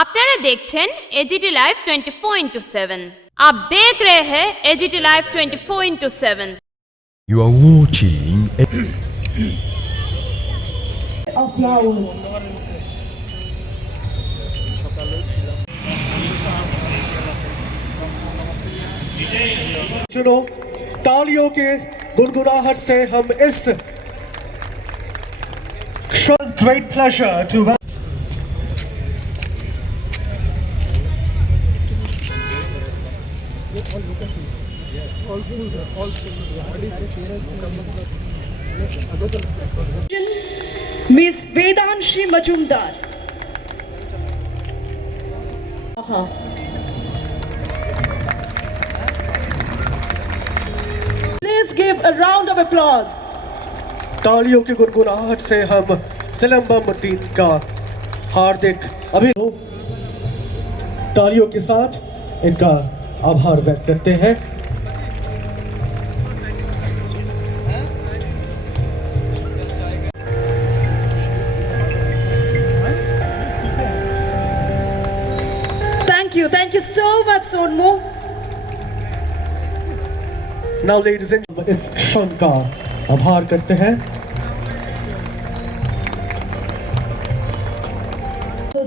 আপনারা দেখছেন AGT live 24/7। आप देख रहे हैं AGT live 24/7। You are watching of flowers. चुनो तालियों के गुनगुनाहट से हम इस great pleasure to Miss Vedanshi Majumdar. Please give a round of applause. तालियों की गुनगुनाहट से हम सिलम्बम टीम का हार्दिक अभिनंदन तालियों के साथ इनका आभार व्यक्त करते हैं। Thank you so much, Sonmo. Now, ladies and gentlemen, इस क्षण का आभार करते हैं।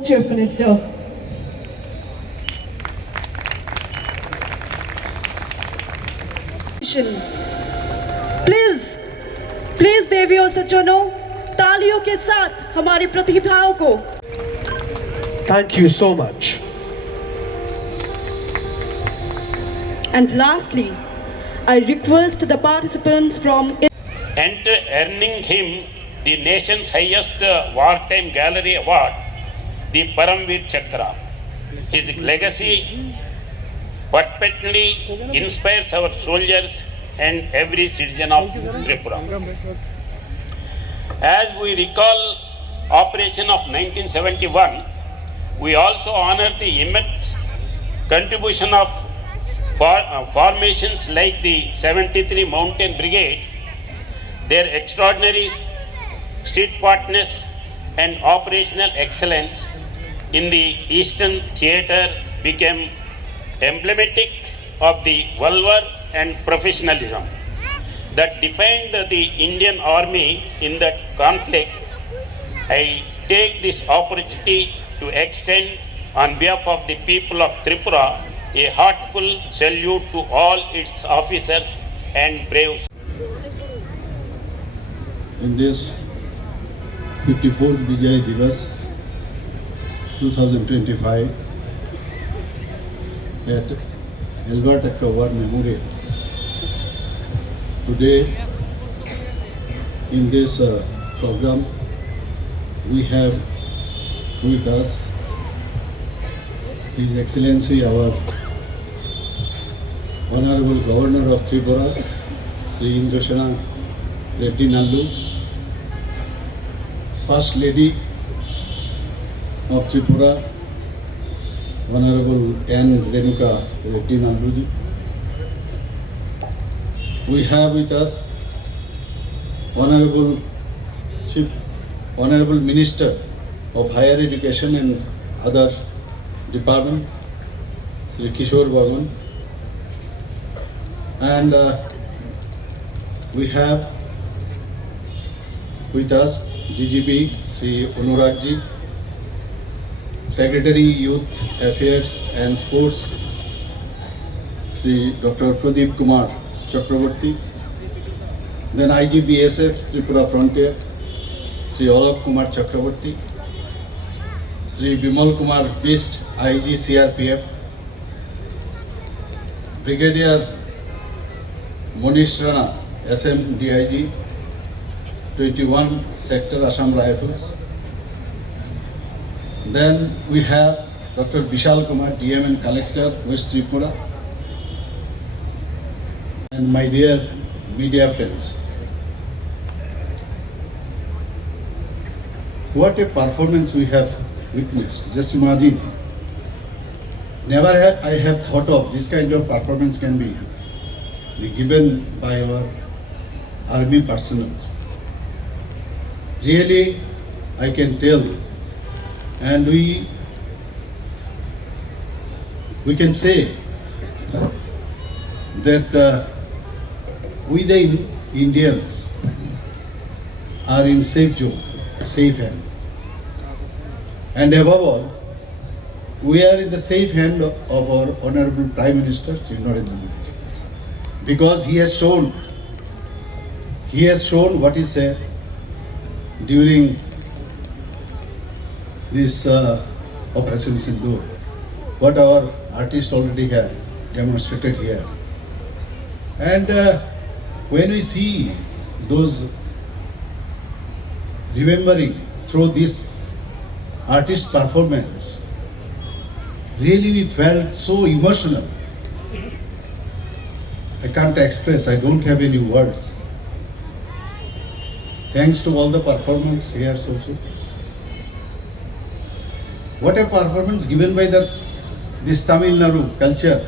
Chief Minister. प्लीज देवियों सज्जनों, तालियों के साथ हमारी प्रतिभाओं को। Thank you so much. And lastly, I request the participants from and earning him the nation's highest wartime gallery award, the Paramveer Chakra. His legacy perpetually inspires our soldiers and every citizen of Tripura. As we recall Operation of 1971, we also honor the immense contribution of formations like the 73 Mountain Brigade. Their extraordinary steadfastness and operational excellence in the Eastern Theatre became emblematic of the valor and professionalism that defined the Indian Army in that conflict. I take this opportunity to extend on behalf of the people of Tripura a heartful salute to all its officers and braves. In this 54th Vijay Divas 2025 at Albert Akka War Memorial, today in this program we have with us His Excellency our Honorable Governor of Tripura, Sri Indrashana Reddy Nallu, First Lady of Tripura, Honorable N. Renuka Reddy Nallu. We have with us Honorable Minister of Higher Education and other departments, Sri Kishore Burman, and we have with us DGP Sri Anuragji, Secretary Youth Affairs and Sports Sri Dr. Pradeep Kumar Chakraborty, then IGBSF Tripura Frontier Sri Alok Kumar Chakraborty, Sri Bimal Kumar Bist, IG CRPF, Brigadier Monish Rana, SM DIG, 21 Sector Assam Rifles. Then we have Dr. Vishal Kumar, DM and Collector, West Tripura, and my dear media friends, who what a performance we have witnessed. Just imagine. Never have I have thought of this kind of performance can be given by our army personnel. Really, I can tell, and we can say that we the Indians are in safe zone, safe hand, and above all, we are in the safe hand of our Honorable Prime Minister Sri Narendra Modi, because he has shown what he said during this Operation Sindoor, what our artists already have demonstrated here. And when we see those remembering through this artist performance, really we felt so emotional. I can't express, I don't have any words. Thanks to all the performance here also. What a performance given by this Tamil Nadu culture,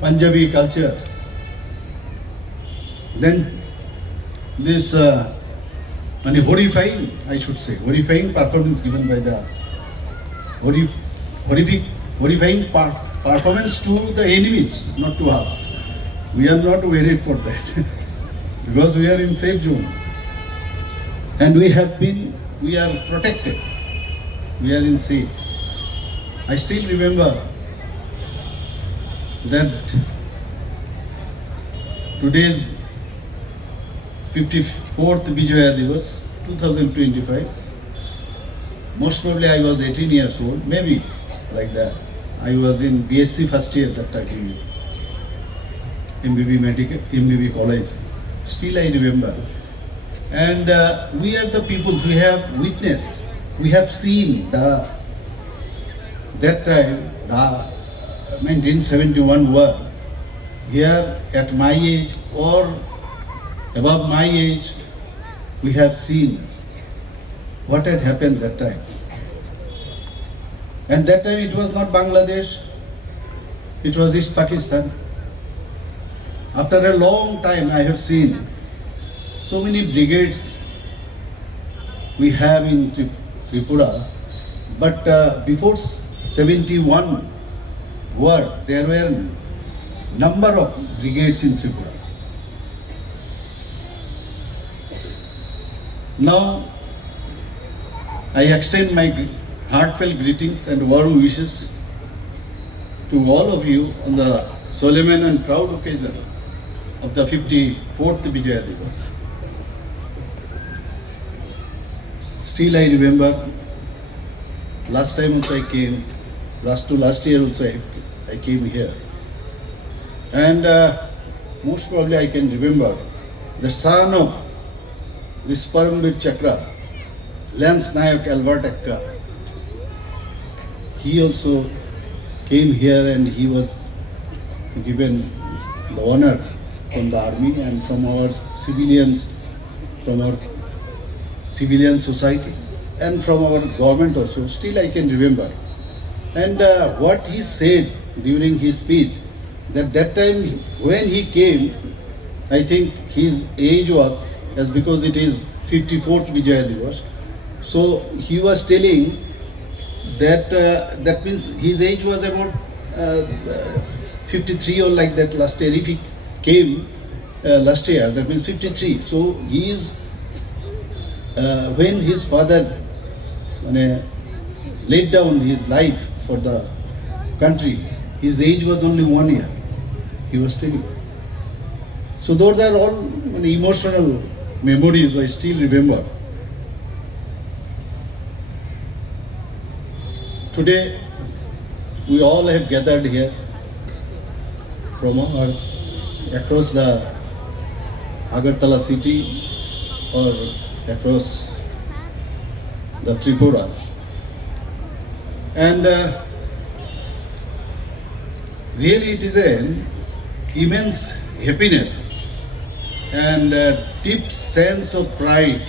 Punjabi culture. Then this horrifying, I should say, horrifying performance given by the horrifying performance to the enemies, not to us. We are not worried for that because we are in safe zone and we are protected. We are in safe. I still remember that today's 54th Vijaya Divas, 2025. Most probably I was 18 years old, maybe like that. I was in BSc first year that time in MBB college. Still I remember. And we are the people who have witnessed, we have seen that time, the 1971 war, here at my age or above my age, we have seen what had happened that time. And that time it was not Bangladesh, it was East Pakistan. After a long time I have seen so many brigades we have in Tripura, but before 71 war, there were number of brigades in Tripura. Now, I extend my heartfelt greetings and warm wishes to all of you on the solemn and proud occasion of the 54th Vijaya Divas. Still I remember, last time also I came, last year also I came here. And most probably I can remember the son of this Paramvir Chakra, Lance Nayak Albert Akka. He also came here and he was given the honor from the army and from our civilians, from our civilian society and from our government also. Still I can remember. And what he said during his speech, that time when he came, I think his age was, as because it is 54th Vijaya Divas, so he was telling that that means his age was about 53 or like that last year. If he came last year, that means 53. So he is, when his father laid down his life for the country, his age was only 1 year. He was telling. So those are all emotional memories I still remember. Today, we all have gathered here from across the Agartala city or across the Tripura. And really it is an immense happiness and a deep sense of pride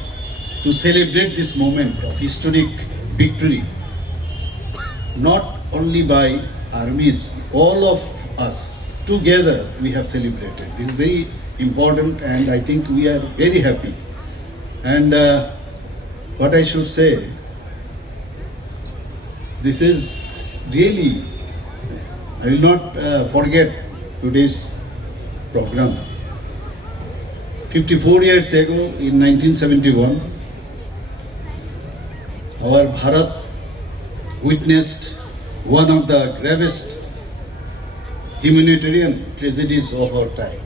to celebrate this moment of historic victory, not only by armies, all of us together we have celebrated. This is very important, and I think we are very happy. And what I should say, this is really, I will not forget today's program. 54 years ago, in 1971, our Bharat witnessed one of the gravest humanitarian tragedies of our time.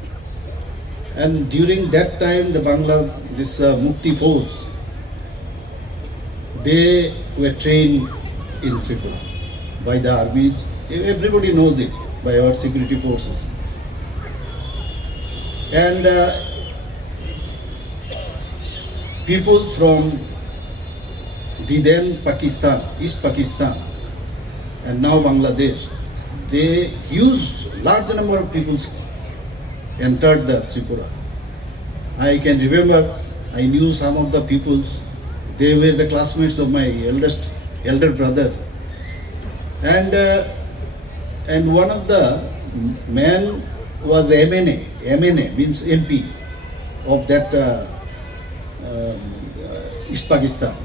And during that time, the Mukti force, they were trained in Tripura by the armies. Everybody knows it, by our security forces. And people from the then Pakistan, East Pakistan, and now Bangladesh, they used large number of people entered the Tripura. I can remember, I knew some of the peoples, they were the classmates of my elder brother. And one of the men was MNA means MP of that East Pakistan.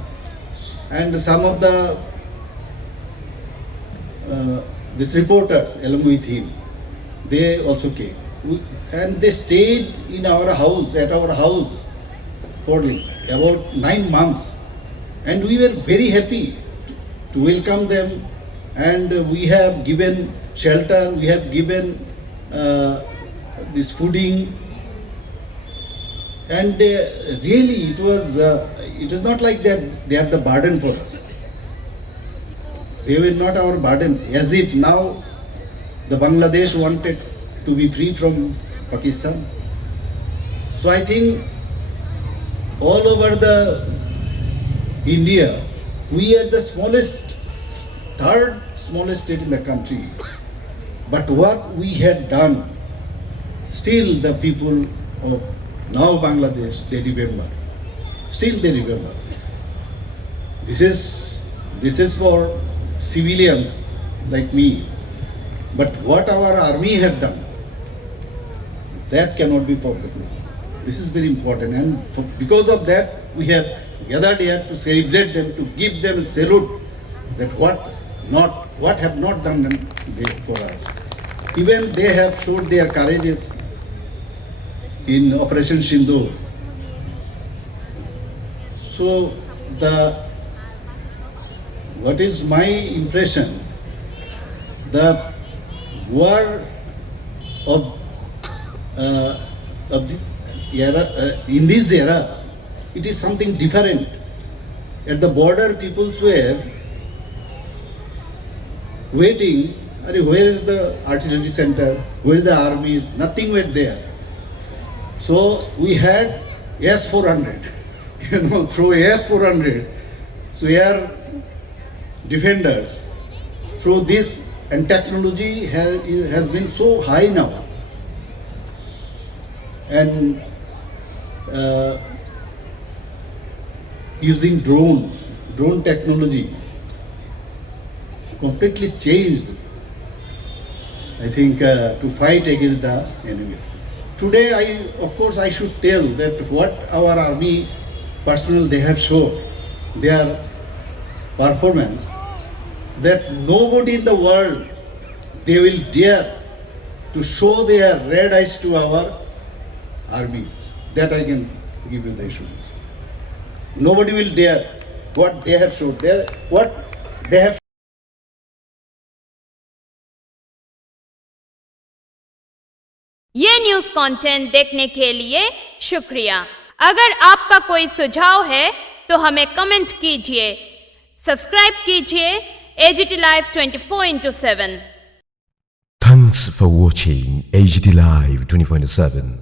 And some of the these reporters along with him, they also came. And they stayed in our house, at our house, for about 9 months. And we were very happy to welcome them. And we have given shelter, we have given this fooding. And really, it was not like that they are the burden for us. They were not our burden, as if now the Bangladesh wanted to be free from Pakistan. So I think all over the India, we are the third smallest state in the country. But what we had done, still the people of now Bangladesh, they remember. Still they remember. This is for civilians like me. But what our army have done, that cannot be forgotten. This is very important, and because of that, we have gathered here to celebrate them, to give them a salute. That what have not done for us. Even they have showed their courages in Operation Sindoor. So what is my impression? The war of the era, in this era, it is something different. At the border, people were waiting. Where is the artillery center? Where is the army? Nothing were there. So we had S-400, through S-400. So air defenders, through this, and technology has been so high now. And using drone technology completely changed, I think, to fight against the enemies. Today, of course, I should tell that what our army personnel they have shown, their performance, that nobody in the world, they will dare to show their red eyes to our armies. That I can give you the assurance. Nobody will dare what they have showed. What they have. ये news content देखने के लिए शुक्रिया। अगर आपका कोई सुझाव है तो हमें कमेंट कीजिए, सब्सक्राइब कीजिए AGT Live 24/7। Thanks for watching AGT Live 24/7.